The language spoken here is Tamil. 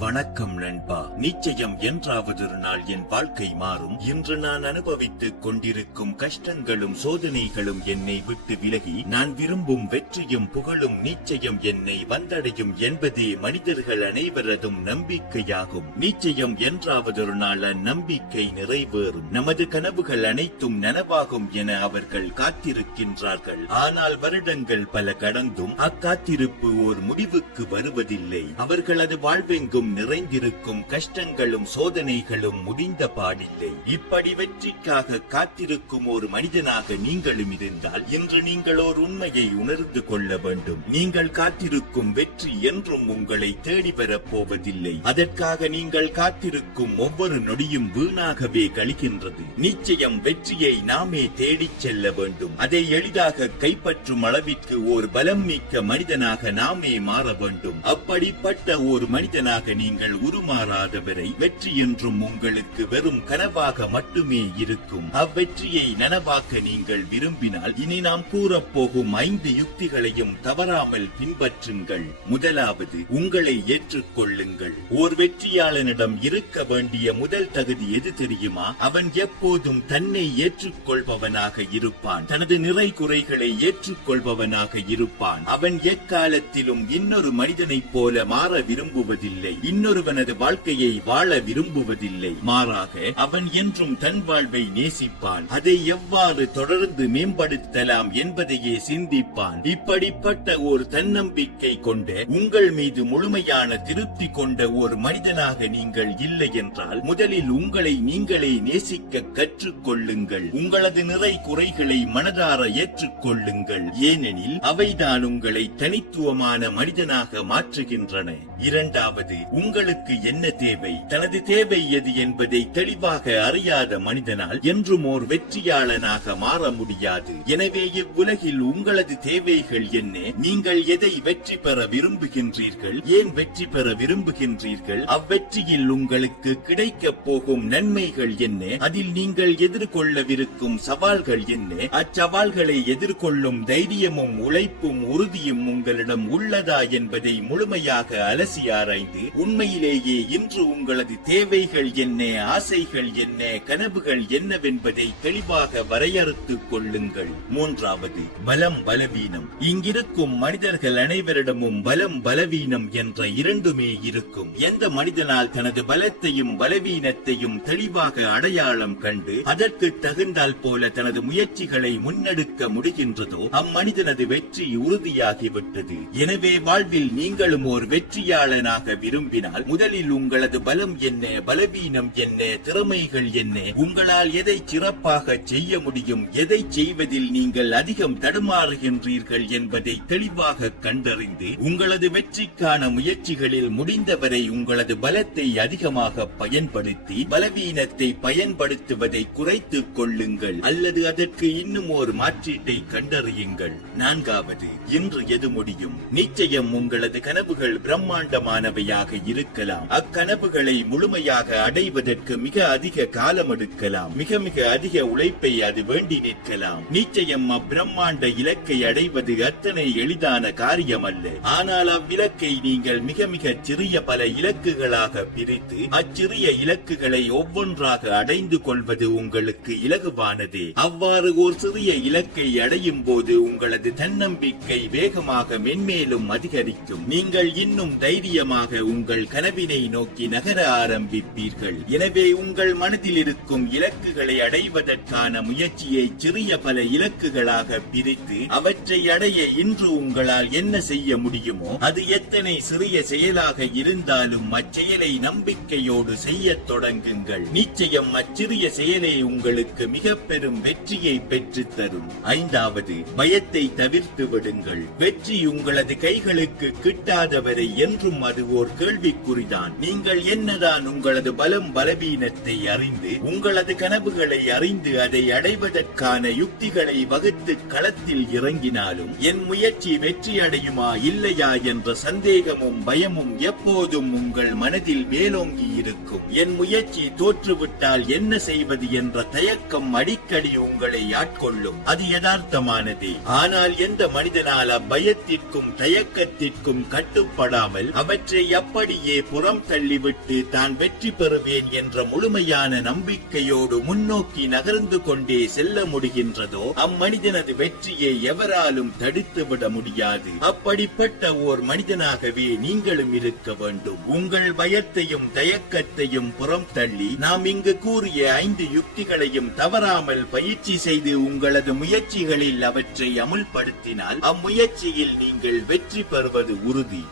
வணக்கம் நண்பா. நிச்சயம் என்றாவதொரு நாள் என் வாழ்க்கை மாறும். இன்று நான் அனுபவித்துக் கொண்டிருக்கும் கஷ்டங்களும் சோதனைகளும் என்னை விட்டு விலகி நான் விரும்பும் வெற்றியும் புகழும் நிச்சயம் என்னை வந்தடையும் என்பதே மனிதர்கள் அனைவரதும் நம்பிக்கையாகும். நிச்சயம் என்றாவதொரு நாள் அந்நம்பிக்கை நிறைவேறும். நமது கனவுகள் அனைத்தும் நனவாகும் என அவர்கள் காத்திருக்கின்றார்கள். ஆனால் வருடங்கள் பல கடந்தும் அக்காத்திருப்பு ஓர் முடிவுக்கு வருவதில்லை. அவர்களது வாழ்வெங்கும் நிறைந்திருக்கும் கஷ்டங்களும் சோதனைகளும் முடிந்த பாடில்லை. இப்படி வெற்றிக்காக காத்திருக்கும் ஒரு மனிதனாக நீங்களும் இருந்தால் இன்று நீங்கள் ஓர் உண்மையை உணர்ந்து கொள்ள வேண்டும். நீங்கள் காத்திருக்கும் வெற்றி என்றும் உங்களை தேடி வரப் போவதில்லை. அதற்காக நீங்கள் காத்திருக்கும் ஒவ்வொரு நொடியும் வீணாகவே கழிக்கின்றது. நிச்சயம் வெற்றியை நாமே தேடிச் செல்ல வேண்டும். அதை எளிதாக கைப்பற்றும் அளவிற்கு ஒரு பலம் மிக்க மனிதனாக நாமே மாற வேண்டும். அப்படிப்பட்ட ஒரு மனிதனாக நீங்கள் உருமாறாதவரை வெற்றி என்றும் உங்களுக்கு வெறும் கனவாக மட்டுமே இருக்கும். அவ்வெற்றியை நனவாக்க நீங்கள் விரும்பினால் இனி நாம் கூறப்போகும் 5 யுக்திகளையும் தவறாமல் பின்பற்றுங்கள். முதலாவது, உங்களை ஏற்றுக்கொள்ளுங்கள். ஓர் வெற்றியாளனிடம் இருக்க வேண்டிய முதல் தகுதி எது தெரியுமா? அவன் எப்போதும் தன்னை ஏற்றுக்கொள்பவனாக இருப்பான். தனது நிறை குறைகளை ஏற்றுக்கொள்பவனாக இருப்பான். அவன் எக்காலத்திலும் இன்னொரு மனிதனைப் போல மாற விரும்புவதில்லை. இன்னொருவனது வாழ்க்கையை வாழ விரும்புவதில்லை. மாறாக அவன் என்றும் தன் வாழ்வை நேசிப்பான். அதை எவ்வாறு தொடர்ந்து மேம்படுத்தலாம் என்பதையே சிந்திப்பான். இப்படிப்பட்ட ஒரு தன்னம்பிக்கை கொண்ட, உங்கள் மீது முழுமையான திருப்தி கொண்ட ஒரு மனிதனாக நீங்கள் இல்லை என்றால் முதலில் உங்களை நீங்களே நேசிக்க கற்றுக்கொள்ளுங்கள். உங்களது நிறை குறைகளை மனதார ஏற்றுக்கொள்ளுங்கள். ஏனெனில் அவைதான் உங்களை தனித்துவமான மனிதனாக மாற்றுகின்றன. இரண்டாவது, உங்களுக்கு என்ன தேவை? தனது தேவை எது என்பதை தெளிவாக அறியாத மனிதனால் என்றும் ஓர் வெற்றியாளனாக மாற முடியாது. எனவே இவ்வுலகில் உங்களது தேவைகள் என்ன? நீங்கள் எதை வெற்றி பெற விரும்புகின்றீர்கள்? ஏன் வெற்றி பெற விரும்புகின்றீர்கள்? அவ்வெற்றியில் உங்களுக்கு கிடைக்கப் போகும் நன்மைகள் என்ன? அதில் நீங்கள் எதிர்கொள்ளவிருக்கும் சவால்கள் என்ன? அச்சவால்களை எதிர்கொள்ளும் தைரியமும் உழைப்பும் உறுதியும் உங்களிடம் உள்ளதா என்பதை முழுமையாக அலசி ஆராய்ந்து உண்மையிலேயே இன்று உங்களது தேவைகள் என்ன, ஆசைகள் என்ன, கனவுகள் என்னவென்பதை தெளிவாக வரையறுத்துக் கொள்ளுங்கள். மூன்றாவது, பலம் பலவீனம். இங்கிருக்கும் மனிதர்கள் அனைவரிடமும் பலம் பலவீனம் என்ற இரண்டுமே இருக்கும். எந்த மனிதனால் தனது பலத்தையும் பலவீனத்தையும் தெளிவாக அடையாளம் கண்டு அதற்கு தகுந்தால் போல தனது முயற்சிகளை முன்னெடுக்க முடிகின்றதோ அம்மனிதனது வெற்றி உறுதியாகிவிட்டது. எனவே வாழ்வில் நீங்களும் ஒரு வெற்றியாளனாக விரும்பினால் முதலில் உங்களது பலம் என்ன, பலவீனம் என்ன, திறமைகள் என்ன, உங்களால் எதை சிறப்பாக செய்ய முடியும், எதை செய்வதில் நீங்கள் அதிகம் தடுமாறுகின்றீர்கள் என்பதை தெளிவாக கண்டறிந்து உங்களது வெற்றிக்கான முயற்சிகளில் முடிந்தவரை உங்களது பலத்தை அதிகமாக பயன்படுத்தி பலவீனத்தை பயன்படுத்துவதை குறைத்துக் கொள்ளுங்கள். அல்லது அதற்கு இன்னும் ஒரு மாற்றீட்டை கண்டறியுங்கள். நான்காவது, இன்று எது முடியும்? நிச்சயம் உங்களது கனவுகள் பிரம்மாண்டமானவையாக இருக்கலாம். அக்கனவுகளை முழுமையாக அடைவதற்கு மிக அதிக காலம் எடுக்கலாம். மிக மிக அதிக உழைப்பை அது வேண்டி நிற்கலாம். நிச்சயம் அப்பிரம்மாண்ட இலக்கை அடைவது அத்தனை எளிதான காரியம் அல்ல. ஆனால் அவ்விலக்கை நீங்கள் மிக மிக சிறிய பல இலக்குகளாக பிரித்து அச்சிறிய இலக்குகளை ஒவ்வொன்றாக அடைந்து கொள்வது உங்களுக்கு இலகுவானதே. அவ்வாறு ஒரு சிறிய இலக்கை அடையும் போது உங்களது தன்னம்பிக்கை வேகமாக மென்மேலும் அதிகரிக்கும். நீங்கள் இன்னும் தைரியமாக உங்கள் கனவினை நோக்கி நகர ஆரம்பிப்பீர்கள். எனவே உங்கள் மனதில் இருக்கும் இலக்குகளை அடைவதற்கான முயற்சியை சிறிய பல இலக்குகளாக பிரித்து அவற்றை அடைய இன்று உங்களால் என்ன செய்ய முடியுமோ அது எத்தனை சிறிய செயலாக இருந்தாலும் அச்செயலை நம்பிக்கையோடு செய்ய தொடங்குங்கள். நிச்சயம் அச்சிறிய செயலை உங்களுக்கு மிக பெரும் வெற்றியை பெற்றுத் தரும். ஐந்தாவது, பயத்தை தவிர்த்து விடுங்கள். வெற்றி உங்களது கைகளுக்கு கிட்டாதவரை என்றும் அது ஓர் கேள்விக்குறிதான். நீங்கள் என்னதான் உங்களது பலம் பலவீனத்தை அறிந்து உங்களது கனவுகளை அறிந்து அதை அடைவதற்கான யுக்திகளை வகுத்து களத்தில் இறங்கினாலும் என் முயற்சி வெற்றி அடையுமா இல்லையா என்ற சந்தேகமும் பயமும் எப்போதும் உங்கள் மனதில் மேலோங்கி இருக்கும். என் முயற்சி தோற்றுவிட்டால் என்ன செய்வது என்ற தயக்கம் அடிக்கடி உங்களை ஆட்கொள்ளும். அது யதார்த்தமானதே. ஆனால் எந்த மனிதனால் பயத்திற்கும் தயக்கத்திற்கும் கட்டுப்படாமல் அவற்றை எப்படி அப்படியே புறம் தள்ளிவிட்டு தான் வெற்றி பெறுவேன் என்ற முழுமையான நம்பிக்கையோடு முன்னோக்கி நகர்ந்து கொண்டே செல்ல முடிகின்றதோ அம்மனிதனது வெற்றியை எவராலும் தடுத்துவிட முடியாது. அப்படிப்பட்ட ஓர் மனிதனாகவே நீங்களும் இருக்க வேண்டும். உங்கள் பயத்தையும் தயக்கத்தையும் புறம் தள்ளி நாம் இங்கு கூறிய 5 யுக்திகளையும் தவறாமல் பயிற்சி செய்து உங்களது முயற்சிகளில் அவற்றை அமுல்படுத்தினால் அம்முயற்சியில் நீங்கள் வெற்றி பெறுவது உறுதி.